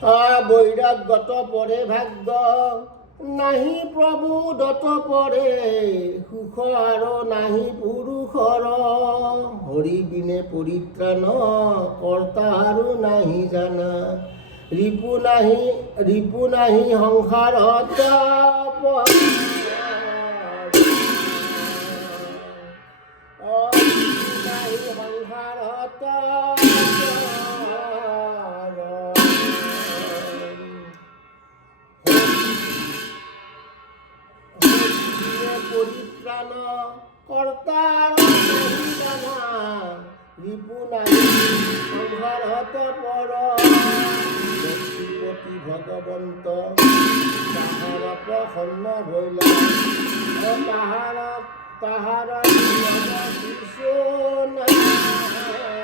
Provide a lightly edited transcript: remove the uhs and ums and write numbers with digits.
বৈৰাগ্যত পৰে ভাগ্য নাহি প্ৰভু দত পৰে সুখ আৰু নাহি পুৰুষৰ হৰি বিনে পৰিত্ৰাণ কৰ্তা আৰু নাহি জানা ৰিপু নাহি সংসাৰত নাহি সংসাৰত পৰিত্ৰাণ কৰ্তাৰ ৰিপু নাহি সংসাৰত পৰ ব্যক্তিপতি ভগৱন্ত তাহাৰ প্ৰসন্ন ভৈলা তাহাৰ কিছু নাই